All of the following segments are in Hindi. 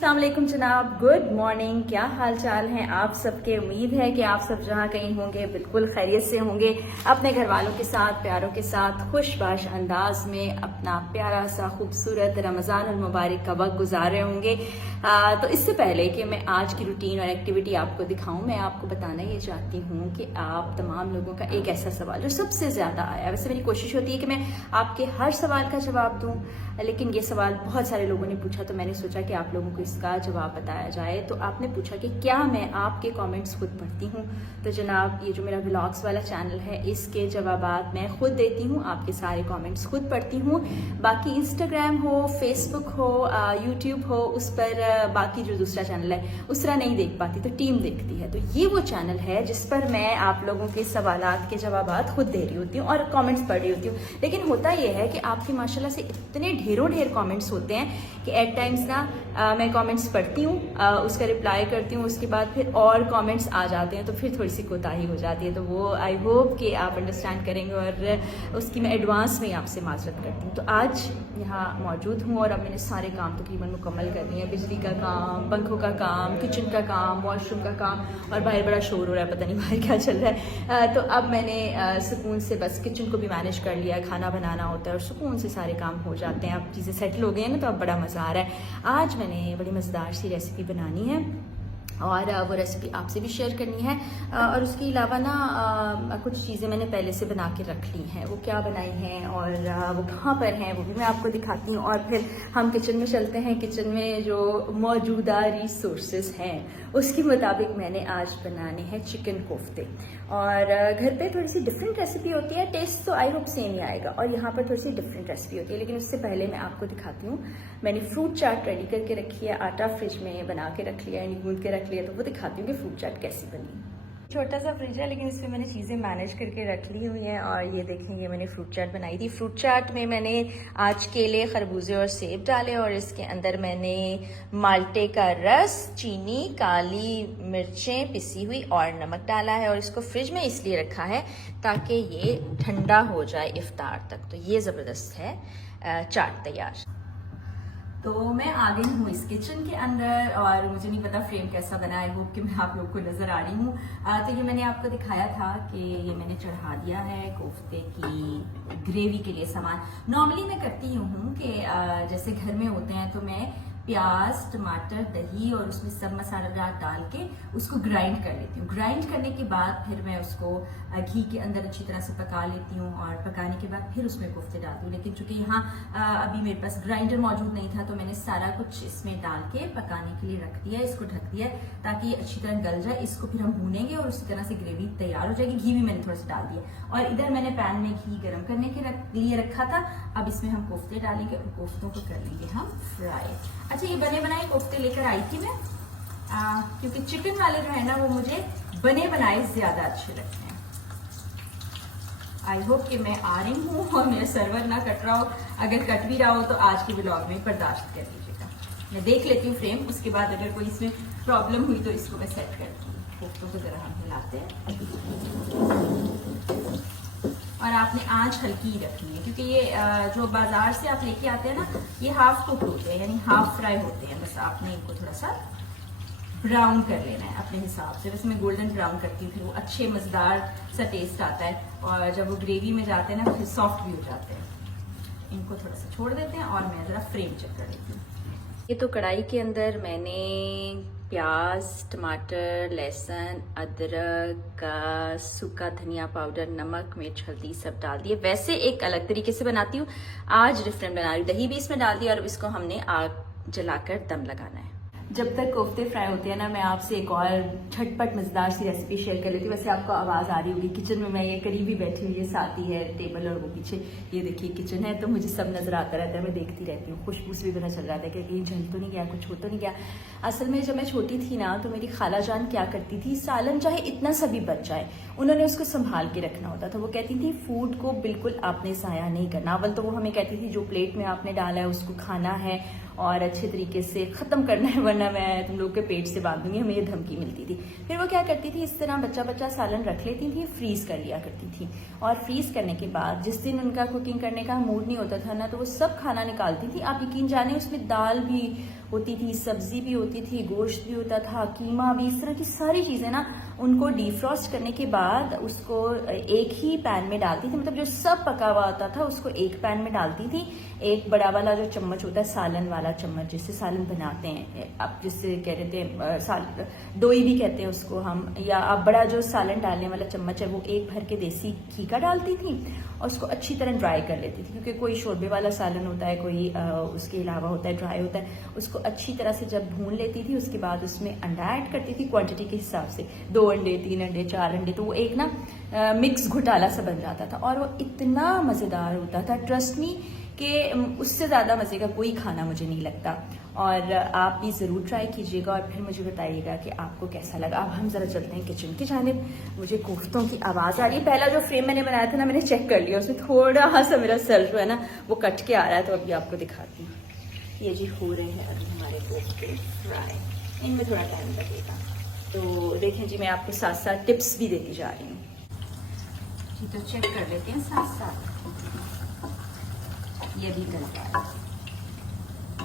अस्सलाम वालेकुम जनाब, गुड मॉर्निंग। क्या हाल चाल हैं आप सबके। उम्मीद है कि आप सब जहाँ कहीं होंगे बिल्कुल खैरियत से होंगे, अपने घर वालों के साथ, प्यारों के साथ खुशबाश अंदाज में अपना प्यारा सा खूबसूरत रमज़ान मुबारक का वक्त गुजार रहे होंगे। तो इससे पहले कि मैं आज की रूटीन और एक्टिविटी आपको दिखाऊं, मैं आपको बताना ये चाहती हूँ कि आप तमाम लोगों का एक ऐसा सवाल जो सबसे ज़्यादा आया, वैसे मेरी कोशिश होती है कि मैं आपके हर सवाल का जवाब दूँ, लेकिन ये सवाल बहुत सारे लोगों ने पूछा तो मैंने सोचा कि आप लोगों को इसका जवाब बताया जाए। तो आपने पूछा कि क्या मैं आपके कमेंट्स खुद पढ़ती हूँ। तो जनाब, ये जो मेरा व्लॉग्स वाला चैनल है इसके जवाबात मैं खुद देती हूँ, आपके सारे कमेंट्स खुद पढ़ती हूँ। बाकी इंस्टाग्राम हो, फेसबुक हो, यूट्यूब हो, उस पर बाकी जो दूसरा चैनल है उस तरह नहीं देख पाती, तो टीम देखती है। तो ये वो चैनल है जिस पर मैं आप लोगों के सवालात के जवाबात खुद दे रही होती हूँ और कमेंट्स पढ़ रही होती हूँ। लेकिन होता यह है कि आपकी माशाल्लाह से इतने ढेरों ढेर कमेंट्स होते हैं कि एट टाइम्स ना मैं कमेंट्स पढ़ती हूँ, उसका रिप्लाई करती हूँ, उसके बाद फिर और कमेंट्स आ जाते हैं, तो फिर थोड़ी सी कोताही हो जाती है। तो वो आई होप कि आप अंडरस्टैंड करेंगे और उसकी मैं एडवांस में आपसे माजरत करती हूँ। तो आज यहाँ मौजूद हूँ और अब मैंने सारे काम तकरीबन मुकम्मल कर लिए हैं। बिजली का काम, पंखों का काम, किचन का काम, वॉशरूम का काम, और बाहर बड़ा शोर हो रहा है, पता नहीं बाहर क्या चल रहा है। तो अब मैंने सुकून से बस किचन को भी मैनेज कर लिया है। खाना बनाना होता है और सुकून से सारे काम हो जाते हैं। अब चीज़ें सेटल हो गई हैं ना, तो अब बड़ा मज़ा आ रहा है। आज मैंने बड़ी मज़ेदार सी रेसिपी बनानी है और वो रेसिपी आपसे भी शेयर करनी है। और उसके अलावा ना कुछ चीज़ें मैंने पहले से बना के रख ली हैं, वो क्या बनाई हैं और वो कहाँ पर हैं वो भी मैं आपको दिखाती हूँ। और फिर हम किचन में चलते हैं। किचन में जो मौजूदा रिसोर्सेज हैं उसके मुताबिक मैंने आज बनाने हैं चिकन कोफ्ते। और घर पे थोड़ी सी डिफरेंट रेसिपी होती है, टेस्ट तो आई होप सेम ही आएगा, और यहाँ पर थोड़ी सी डिफरेंट रेसिपी होती है। लेकिन उससे पहले मैं आपको दिखाती हूँ, मैंने फ्रूट चाट रेडी करके रखी है, आटा फ्रिज में बना के रख लिया, यानी गूंद के रख लिया। तो वो दिखाती हूँ कि फ्रूट चाट कैसी बनी। छोटा सा फ्रिज है लेकिन इसमें मैंने चीज़ें मैनेज करके रख ली हुई हैं। और ये देखेंगे, मैंने फ्रूट चाट बनाई थी। फ्रूट चाट में मैंने आज केले, खरबूजे और सेब डाले, और इसके अंदर मैंने माल्टे का रस, चीनी, काली मिर्चें पिसी हुई और नमक डाला है। और इसको फ्रिज में इसलिए रखा है ताकि ये ठंडा हो जाए इफ्तार तक। तो ये ज़बरदस्त है चाट तैयार। तो मैं आ गई हूँ इस किचन के अंदर, और मुझे नहीं पता फ्रेम कैसा बना है, वो कि मैं आप लोग को नज़र आ रही हूँ। तो ये मैंने आपको दिखाया था कि ये मैंने चढ़ा दिया है कोफ्ते की ग्रेवी के लिए सामान। नॉर्मली मैं करती हूँ कि जैसे घर में होते हैं तो मैं प्याज, टमाटर, दही और उसमें सब मसाला डाल के उसको ग्राइंड कर लेती हूँ। ग्राइंड करने के बाद फिर मैं उसको घी के अंदर अच्छी तरह से पका लेती हूँ, और पकाने के बाद फिर उसमें कोफ्ते डालती हूँ। लेकिन चूंकि यहाँ अभी मेरे पास ग्राइंडर मौजूद नहीं था, तो मैंने सारा कुछ इसमें डाल के पकाने के लिए रख दिया, इसको ढक दिया ताकि ये अच्छी तरह गल जाए। इसको फिर हम भूनेंगे और उसी तरह से ग्रेवी तैयार हो जाएगी। घी भी मैंने थोड़ा सा डाल दिया, और इधर मैंने पैन में घी गर्म करने के लिए रखा था। अब इसमें हम कोफ्ते डालेंगे और कोफ्तों को कर लेंगे हम फ्राई। अच्छा, ये बने बनाए कोफ्ते लेकर आई थी मैं, क्योंकि चिकन वाले जो है ना वो मुझे बने बनाए ज्यादा अच्छे लगते हैं। आई होप कि मैं आ रही हूँ और मेरा सर्वर ना कट रहा हो। अगर कट भी रहा हो तो आज के व्लॉग में बर्दाश्त कर लीजिएगा। मैं देख लेती हूँ फ्रेम, उसके बाद अगर कोई इसमें प्रॉब्लम हुई तो इसको मैं सेट करती हूँ। कोफ्तों को जरा हम हिलाते हैं, और आपने आंच हल्की ही रखनी है, क्योंकि ये जो बाजार से आप लेके आते हैं ना, ये हाफ कुक्ड होते हैं, यानी हाफ फ्राई होते हैं। बस आपने इनको थोड़ा सा ब्राउन कर लेना है अपने हिसाब से। वैसे मैं गोल्डन ब्राउन करती हूँ, फिर वो अच्छे मजेदार सा टेस्ट आता है, और जब वो ग्रेवी में जाते हैं ना फिर सॉफ्ट भी हो जाते हैं। इनको थोड़ा सा छोड़ देते हैं और मैं जरा फ्रेम चेक कर लेती हूँ। ये तो कढ़ाई के अंदर मैंने प्याज, टमाटर, लहसुन, अदरक का सूखा धनिया पाउडर, नमक, मिर्च, हल्दी सब डाल दिए। वैसे एक अलग तरीके से बनाती हूँ, आज डिफरेंट बना रही हूँ। दही भी इसमें डाल दिया, और इसको हमने आग जलाकर दम लगाना है। जब तक कोफ्ते फ्राई होते हैं ना, मैं आपसे एक और झटपट मजेदार सी रेसिपी शेयर कर लेती हूँ। वैसे आपको आवाज़ आ रही होगी, किचन में मैं ये करीब ही बैठी हुई है, साथ ही है टेबल और वो पीछे ये देखिए किचन है, तो मुझे सब नज़र आता रहता है, मैं देखती रहती हूँ। खुशबू से भी पता चल रहा था कि कहीं जल तो नहीं गया, कुछ हो तो नहीं गया। असल में जब मैं छोटी थी ना, तो मेरी खाला जान क्या करती थी, सालन चाहे इतना सा भी बच जाए, उन्होंने उसको संभाल के रखना होता था। वो कहती थी फूड को बिल्कुल आपने ज़ाया नहीं करना। अव्वल तो वो हमें कहती थी जो प्लेट में आपने डाला है उसको खाना है और अच्छे तरीके से ख़त्म करना है, वरना मैं तुम लोग के पेट से बांध दूंगी, हमें ये धमकी मिलती थी। फिर वो क्या करती थी, इस तरह बच्चा बच्चा सालन रख लेती थी, फ्रीज़ कर लिया करती थी। और फ्रीज़ करने के बाद जिस दिन उनका कुकिंग करने का मूड नहीं होता था ना, तो वो सब खाना निकालती थी। आप यकीन जाने उसमें दाल भी होती थी, सब्जी भी होती थी, गोश्त भी होता था, कीमा भी, इस तरह की सारी चीज़ें ना उनको डीफ्रॉस्ट करने के बाद उसको एक ही पैन में डालती थी। मतलब जो सब पका हुआ आता था उसको एक पैन में डालती थी। एक बड़ा वाला जो चम्मच होता है, सालन वाला चम्मच, जिससे सालन बनाते हैं आप, जिससे कह रहे थे दोई भी कहते हैं उसको हम, या आप बड़ा जो सालन डालने वाला चम्मच है वो एक भर के देसी घी का डालती थी और उसको अच्छी तरह ड्राई कर लेती थी। क्योंकि कोई शोरबे वाला सालन होता है, कोई उसके अलावा होता है ड्राई होता है। उसको अच्छी तरह से जब भून लेती थी उसके बाद उसमें अंडा ऐड करती थी क्वांटिटी के हिसाब से, 2 अंडे, 3 अंडे, 4 अंडे, तो वो एक ना मिक्स घोटाला सा बन जाता था और वो इतना मज़ेदार होता था, ट्रस्ट मी, कि उससे ज़्यादा मज़े का कोई खाना मुझे नहीं लगता। और आप भी ज़रूर ट्राई कीजिएगा और फिर मुझे बताइएगा कि आपको कैसा लगा। अब हम ज़रा चलते हैं किचन की जानिब। मुझे कोफ्तों की आवाज़ आ रही है। पहला जो फ्रेम मैंने बनाया था ना, मैंने चेक कर लिया, उसमें थोड़ा सा मेरा सर जो है ना वो कट के आ रहा है, तो अभी आपको दिखाती हूँ। ये जी हो रहे हैं अभी हमारे कोफ्ते फ्राई, इनमें थोड़ा टाइम लगेगा। तो देखें जी, मैं आपको साथ साथ टिप्स भी देती जा रही हूँ जी, तो चेक कर लेते हैं साथ साथ। ये भी कर लिया।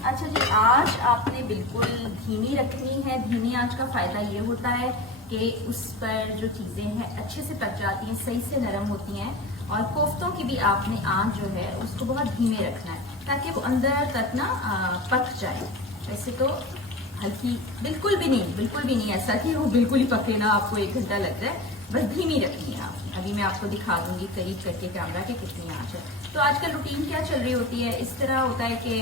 अच्छा जी, आँच आपने बिल्कुल धीमी रखनी है। धीमी आँच का फायदा ये होता है कि उस पर जो चीज़ें हैं अच्छे से पक जाती हैं, सही से नरम होती हैं। और कोफ्तों की भी आपने आँच जो है उसको बहुत धीमे रखना है ताकि वो अंदर तक ना पक जाए। वैसे तो हल्की, बिल्कुल भी नहीं ऐसा कि वो बिल्कुल ही पके ना, आपको 1 घंटा लग जाए, बस धीमी रखनी है आपने। अभी मैं आपको दिखा दूंगी करीब करके कैमरा के कितनी आँच है। तो आजकल रूटीन क्या चल रही होती है, इस तरह होता है कि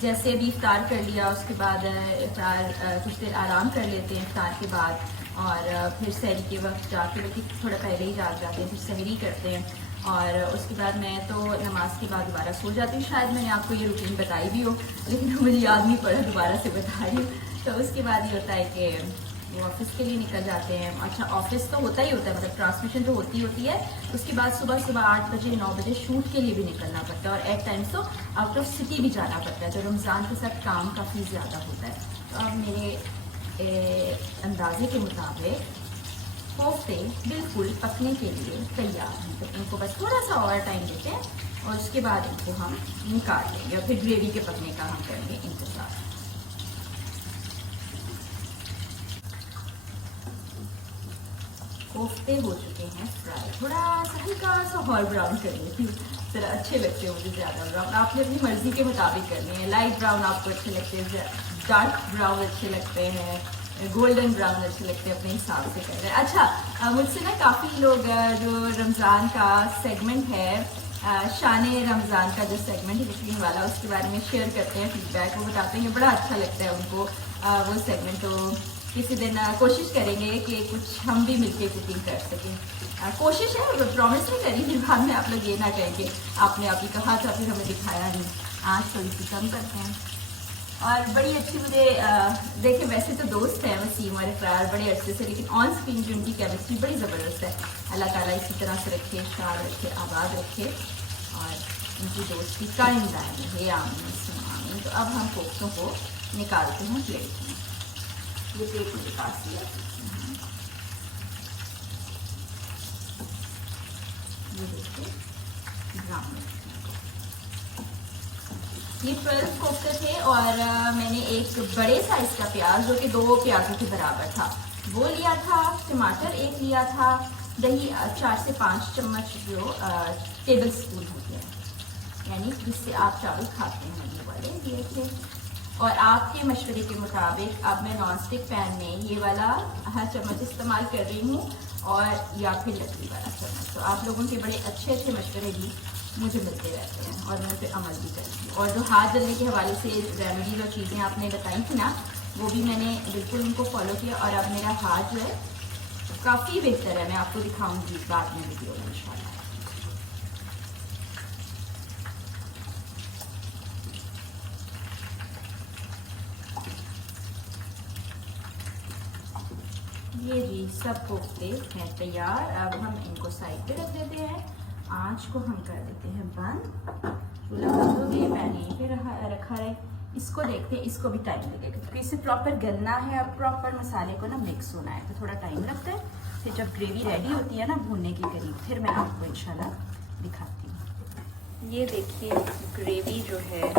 जैसे अभी इफ्तार कर लिया, उसके बाद इफ्तार कुछ देर आराम कर लेते हैं इफ्तार के बाद, और फिर सहरी के वक्त जाके, बल्कि थोड़ा पहले ही जाग जाते हैं, फिर सहरी करते हैं और उसके बाद मैं तो नमाज के बाद दोबारा सो जाती हूँ। शायद मैंने आपको ये रूटीन बताई भी हो, लेकिन मुझे याद नहीं पड़ा, दोबारा से बता रही हूँ। तो उसके बाद ये होता है कि वो ऑफिस के लिए निकल जाते हैं। अच्छा, ऑफिस तो होता ही होता है, मतलब ट्रांसमिशन तो होती है। उसके बाद सुबह 8 बजे 9 बजे शूट के लिए भी निकलना पड़ता है और एट टाइम्स तो आउट ऑफ सिटी भी जाना पड़ता है। तो रमज़ान के साथ काम काफ़ी ज़्यादा होता है। तो अब मेरे अंदाजे के मुताबिक कोफ्ते बिल्कुल पकने के लिए तैयार हैं। तो इनको बस थोड़ा सा और टाइम देते हैं और उसके बाद इनको हम निकाल लेंगे और फिर ग्रेवी के पकने का हम करेंगे इंतज़ार। कोफ्ते हो चुके हैं फ्राई, थोड़ा सा हल्का सा हॉल ब्राउन कर लेती हूँ, जरा अच्छे लगते हैं मुझे ज़्यादा ब्राउन। आपने अपनी मर्जी के मुताबिक करने हैं। लाइट ब्राउन आपको अच्छे लगते हैं, डार्क ब्राउन अच्छे लगते हैं, गोल्डन ब्राउन अच्छे लगते हैं, अपने हिसाब से कर रहे हैं। अच्छा, मुझसे ना काफ़ी लोग जो रमज़ान का सेगमेंट है, शान रमज़ान का जो सेगमेंट है कुकिंग वाला, उसके बारे में शेयर करते हैं फीडबैक, वो बताते हैं बड़ा अच्छा लगता है उनको वो सेगमेंट। तो किसी दिन कोशिश करेंगे कि कुछ हम भी मिलके कुकिंग कर सकें। कोशिश है, प्रॉमिस नहीं करी, फिर बाद में आप लोग ये ना कहें कि आपने अभी कहा था फिर हमें दिखाया नहीं। आज थोड़ी सी कम करते हैं। और बड़ी अच्छी मुझे देखिए, वैसे तो दोस्त है वसीम और इकरार बड़े अच्छे से, लेकिन ऑन स्क्रीन जो उनकी केमिस्ट्री बड़ी ज़बरदस्त है। अल्लाह ताला इसी तरह से रखे, शाद रखे, आबाद रखे और उनकी दोस्ती कायम दायम रहे, आमीन। तो अब हम कोफ्तों को निकालते हैं प्लेट में। ये प्लेट मेरे पास ही है। ये देखिए ब्राउन, ये 12 कोफ्ते थे और मैंने एक बड़े साइज का प्याज, जो कि 2 प्याजों के बराबर था, वो लिया था। टमाटर 1 लिया था। दही 4 से 5 चम्मच जो टेबल स्पून होते हैं, यानी जिससे आप चावल खाते हैं ये वाले, ये थे। और आपके मशवरे के मुताबिक अब मैं नॉन स्टिक पैन में ये वाला चम्मच इस्तेमाल कर रही हूँ और या फिर लकड़ी वाला चम्मच। तो आप लोगों के बड़े अच्छे मशवरे भी मुझे मिलते रहते हैं और मैं उन पर अमल भी करती हूँ। और जो हाथ जलने के हवाले से रेमेडीज और चीज़ें आपने बताई थी ना, वो भी मैंने बिल्कुल उनको फॉलो किया और अब मेरा हाथ जो है काफ़ी बेहतर है। मैं आपको दिखाऊंगी बाद में वीडियो में इंशाल्लाह। ये जी सब कोफ्ते हैं तैयार। अब हम इनको साइड पे रख देते हैं। आँच को हम कर देते हैं बंद। चूल्हा बंद हो गया, पैन यहीं पे रखा है। इसको देखते हैं, इसको भी टाइम लगेगा क्योंकि इसे प्रॉपर गलना है और प्रॉपर मसाले को ना मिक्स होना है, तो थोड़ा टाइम लगता है। फिर जब ग्रेवी रेडी होती है ना भूनने के करीब, फिर मैं आपको इंशाल्लाह दिखाती हूँ। ये देखिए ग्रेवी जो है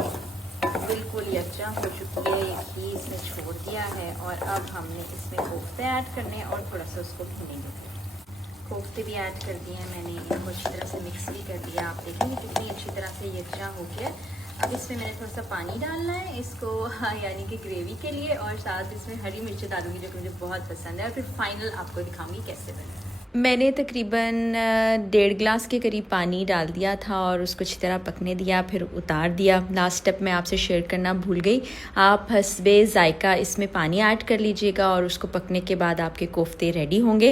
बिल्कुल यकजा हो चुकी है, ये इसने छोड़ दिया है। और अब हमने इसमें कोफ्ते ऐड करने हैं और थोड़ा सा उसको भूनेंगे। कोफ्ते भी ऐड कर दिए हैं मैंने, इनको अच्छी तरह से मिक्स भी कर दिया। आप देखेंगे कितनी अच्छी तरह से यकजा हो गया। अब इसमें मैंने थोड़ा सा पानी डालना है इसको यानी कि ग्रेवी के लिए, और साथ इसमें हरी मिर्च डालूंगी जो कि मुझे बहुत पसंद है। और फिर फाइनल आपको दिखाऊंगी कैसे बने। मैंने तकरीबन 1.5 गिलास के करीब पानी डाल दिया था और उसको अच्छी तरह पकने दिया, फिर उतार दिया। लास्ट स्टेप मैं आपसे शेयर करना भूल गई, आप हस्बे ज़ायका इसमें पानी ऐड कर लीजिएगा और उसको पकने के बाद आपके कोफ्ते रेडी होंगे।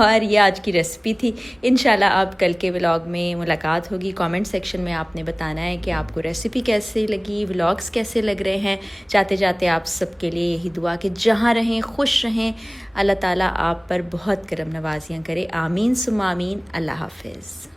और ये आज की रेसिपी थी। इंशाल्लाह अब कल के व्लॉग में मुलाकात होगी। कमेंट सेक्शन में आपने बताना है कि आपको रेसिपी कैसी लगी, व्लॉग्स कैसे लग रहे हैं। जाते जाते आप सबके लिए यही दुआ कि जहाँ रहें खुश रहें, अल्लाह ताला आप पर बहुत करम नवाजियाँ करे। आमीन सुम्मा आमीन। अल्लाह हाफिज़।